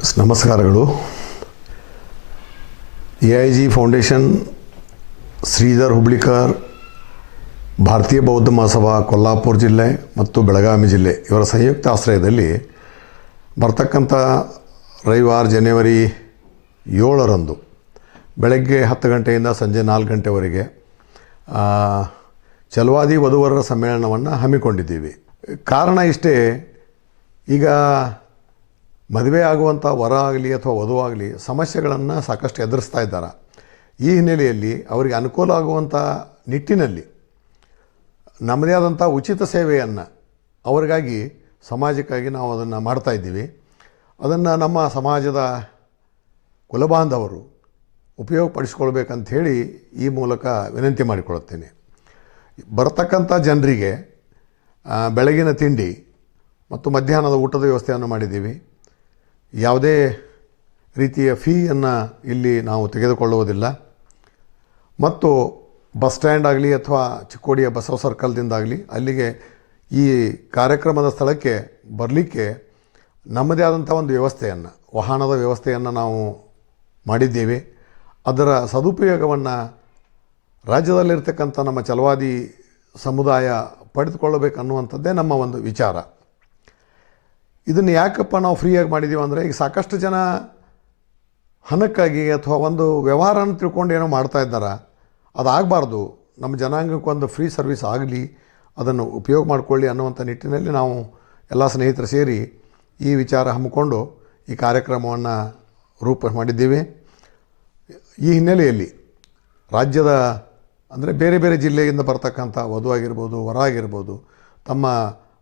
ನಮಸ್ಕಾರಗಳು. A I G foundation Shridhar Hublikar, Bharatiya Bauddha Mahasabha, Kolhapur ಜಿಲ್ಲೆ ಮತ್ತು ಬೆಳಗಾವಿ ಜಿಲ್ಲೆ ಇವರ ಸಂಯುಕ್ತ ಆಶ್ರಯದಲ್ಲಿ ಬರ್ತಕ್ಕಂಥ ರವಿವಾರ ಜನವರಿ ಏಳರಂದು ಬೆಳಗ್ಗೆ ಹತ್ತು ಗಂಟೆಯಿಂದ ಸಂಜೆ ನಾಲ್ಕು ಗಂಟೆವರೆಗೆ ಚಲವಾದಿ ವಧುವರರ ಸಮ್ಮೇಳನವನ್ನು ಹಮ್ಮಿಕೊಂಡಿದ್ದೀವಿ. ಕಾರಣ ಇಷ್ಟೇ, ಈಗ ಮದುವೆ ಆಗುವಂಥ ವರ ಆಗಲಿ ಅಥವಾ ವಧು ಆಗಲಿ ಸಮಸ್ಯೆಗಳನ್ನು ಸಾಕಷ್ಟು ಎದುರಿಸ್ತಾ ಇದ್ದಾರೆ. ಈ ಹಿನ್ನೆಲೆಯಲ್ಲಿ ಅವರಿಗೆ ಅನುಕೂಲ ಆಗುವಂಥ ನಿಟ್ಟಿನಲ್ಲಿ ನಮ್ಮದೇ ಆದಂಥ ಉಚಿತ ಸೇವೆಯನ್ನು ಅವರಿಗಾಗಿ ಸಮಾಜಕ್ಕಾಗಿ ನಾವು ಅದನ್ನು ಮಾಡ್ತಾಯಿದ್ದೀವಿ ಅದನ್ನು ನಮ್ಮ ಸಮಾಜದ ಕುಲಬಾಂಧವರು ಉಪಯೋಗಪಡಿಸ್ಕೊಳ್ಬೇಕಂಥೇಳಿ ಈ ಮೂಲಕ ವಿನಂತಿ ಮಾಡಿಕೊಳ್ಳುತ್ತೇನೆ. ಬರತಕ್ಕಂಥ ಜನರಿಗೆ ಬೆಳಗಿನ ತಿಂಡಿ ಮತ್ತು ಮಧ್ಯಾಹ್ನದ ಊಟದ ವ್ಯವಸ್ಥೆಯನ್ನು ಮಾಡಿದ್ದೀವಿ. ಯಾವುದೇ ರೀತಿಯ ಫೀಯನ್ನು ಇಲ್ಲಿ ನಾವು ತೆಗೆದುಕೊಳ್ಳುವುದಿಲ್ಲ. ಮತ್ತು ಬಸ್ ಸ್ಟ್ಯಾಂಡ್ ಆಗಲಿ ಅಥವಾ ಚಿಕ್ಕೋಡಿಯ ಬಸವ ಸರ್ಕಲ್ದಿಂದಾಗಲಿ ಅಲ್ಲಿಗೆ ಈ ಕಾರ್ಯಕ್ರಮದ ಸ್ಥಳಕ್ಕೆ ಬರಲಿಕ್ಕೆ ನಮ್ಮದೇ ಆದಂಥ ಒಂದು ವ್ಯವಸ್ಥೆಯನ್ನು, ವಾಹನದ ವ್ಯವಸ್ಥೆಯನ್ನು ನಾವು ಮಾಡಿದ್ದೇವೆ. ಅದರ ಸದುಪಯೋಗವನ್ನು ರಾಜ್ಯದಲ್ಲಿರ್ತಕ್ಕಂಥ ನಮ್ಮ ಚಲವಾದಿ ಸಮುದಾಯ ಪಡೆದುಕೊಳ್ಳಬೇಕನ್ನುವಂಥದ್ದೇ ನಮ್ಮ ಒಂದು ವಿಚಾರ. ಇದನ್ನು ಯಾಕಪ್ಪ ನಾವು ಫ್ರೀಯಾಗಿ ಮಾಡಿದ್ದೀವಿ ಅಂದರೆ ಈಗ ಸಾಕಷ್ಟು ಜನ ಹಣಕ್ಕಾಗಿ ಅಥವಾ ಒಂದು ವ್ಯವಹಾರನ ತಿಳ್ಕೊಂಡು ಏನೋ ಮಾಡ್ತಾ ಇದ್ದಾರೆ, ಅದಾಗಬಾರ್ದು. ನಮ್ಮ ಜನಾಂಗಕ್ಕೊಂದು ಫ್ರೀ ಸರ್ವಿಸ್ ಆಗಲಿ, ಅದನ್ನು ಉಪಯೋಗ ಮಾಡಿಕೊಳ್ಳಿ ಅನ್ನುವಂಥ ನಿಟ್ಟಿನಲ್ಲಿ ನಾವು ಎಲ್ಲ ಸ್ನೇಹಿತರು ಸೇರಿ ಈ ವಿಚಾರ ಹಮ್ಮಿಕೊಂಡು ಈ ಕಾರ್ಯಕ್ರಮವನ್ನು ರೂಪ ಮಾಡಿದ್ದೀವಿ. ಈ ಹಿನ್ನೆಲೆಯಲ್ಲಿ ರಾಜ್ಯದ ಅಂದರೆ ಬೇರೆ ಬೇರೆ ಜಿಲ್ಲೆಯಿಂದ ಬರ್ತಕ್ಕಂಥ ವಧು ಆಗಿರ್ಬೋದು, ವರ ಆಗಿರ್ಬೋದು, ತಮ್ಮ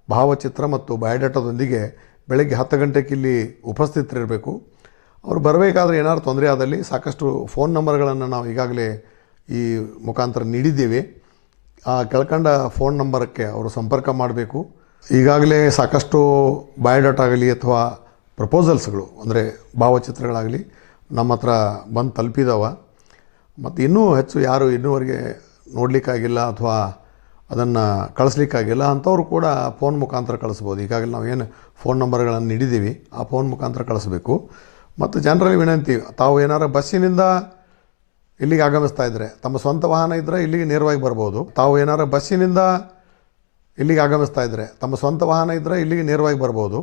ಭಾವಚಿತ್ರ ಮತ್ತು ಬಯೋಡಾಟಾದೊಂದಿಗೆ ಬೆಳಗ್ಗೆ ಹತ್ತು ಗಂಟೆಗೆ ಇಲ್ಲಿ ಉಪಸ್ಥಿತರಿರಬೇಕು. ಅವರು ಬರಬೇಕಾದ್ರೆ ಏನಾದ್ರು ತೊಂದರೆ ಆದಲ್ಲಿ ಸಾಕಷ್ಟು ಫೋನ್ ನಂಬರ್ಗಳನ್ನು ನಾವು ಈಗಾಗಲೇ ಈ ಮುಖಾಂತರ ನೀಡಿದ್ದೇವೆ. ಆ ಕೆಳ್ಕಂಡ ಫೋನ್ ನಂಬರಕ್ಕೆ ಅವರು ಸಂಪರ್ಕ ಮಾಡಬೇಕು. ಈಗಾಗಲೇ ಸಾಕಷ್ಟು ಬಯೋಡಾಟಾ ಆಗಲಿ ಅಥವಾ ಪ್ರಪೋಸಲ್ಸ್ಗಳು ಅಂದರೆ ಭಾವಚಿತ್ರಗಳಾಗಲಿ ನಮ್ಮ ಹತ್ರ ಬಂದು ತಲುಪಿದಾವ. ಮತ್ತು ಇನ್ನೂ ಹೆಚ್ಚು ಯಾರು ಇನ್ನೂವರೆಗೆ ನೋಡಲಿಕ್ಕಾಗಿಲ್ಲ ಅಥವಾ ಅದನ್ನು ಕಳಿಸ್ಲಿಕ್ಕಾಗಿಲ್ಲ ಅಂಥವ್ರು ಕೂಡ ಫೋನ್ ಮುಖಾಂತರ ಕಳಿಸ್ಬೋದು. ಈಗಾಗಲೇ ನಾವು ಏನು ಫೋನ್ ನಂಬರ್ಗಳನ್ನು ನೀಡಿದ್ದೀವಿ, ಆ ಫೋನ್ ಮುಖಾಂತರ ಕಳಿಸ್ಬೇಕು. ಮತ್ತು ಜನರಲ್ಲಿ ವಿನಂತಿ, ತಾವು ಏನಾರ ಬಸ್ಸಿನಿಂದ ಇಲ್ಲಿಗೆ ಆಗಮಿಸ್ತಾ ಇದ್ದರೆ ತಮ್ಮ ಸ್ವಂತ ವಾಹನ ಇದ್ದರೆ ಇಲ್ಲಿಗೆ ನೇರವಾಗಿ ಬರ್ಬೋದು. ತಾವು ಏನಾರ ಬಸ್ಸಿನಿಂದ ಇಲ್ಲಿಗೆ ಆಗಮಿಸ್ತಾ ಇದ್ದರೆ ತಮ್ಮ ಸ್ವಂತ ವಾಹನ ಇದ್ದರೆ ಇಲ್ಲಿಗೆ ನೇರವಾಗಿ ಬರ್ಬೋದು.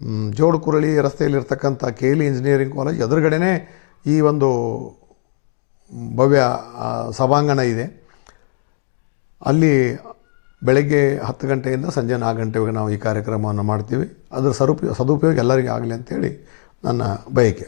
ಜೋಡು ಜೋಡುಕುರಳಿ ರಸ್ತೆಯಲ್ಲಿರ್ತಕ್ಕಂಥ ಕೆ ಎಲ್ ಇಂಜಿನಿಯರಿಂಗ್ ಕಾಲೇಜ್ ಎದುರುಗಡೆನೇ ಈ ಒಂದು ಭವ್ಯ ಸಭಾಂಗಣ ಇದೆ. ಅಲ್ಲಿ ಬೆಳಗ್ಗೆ ಹತ್ತು ಗಂಟೆಯಿಂದ ಸಂಜೆ ನಾಲ್ಕು ಗಂಟೆವರೆಗೆ ನಾವು ಈ ಕಾರ್ಯಕ್ರಮವನ್ನು ಮಾಡ್ತೀವಿ. ಅದರ ಸರುಪಯೋಗ ಸದುಪಯೋಗ ಎಲ್ಲರಿಗೂ ಆಗಲಿ ಅಂತೇಳಿ ನನ್ನ ಬಯಕೆ.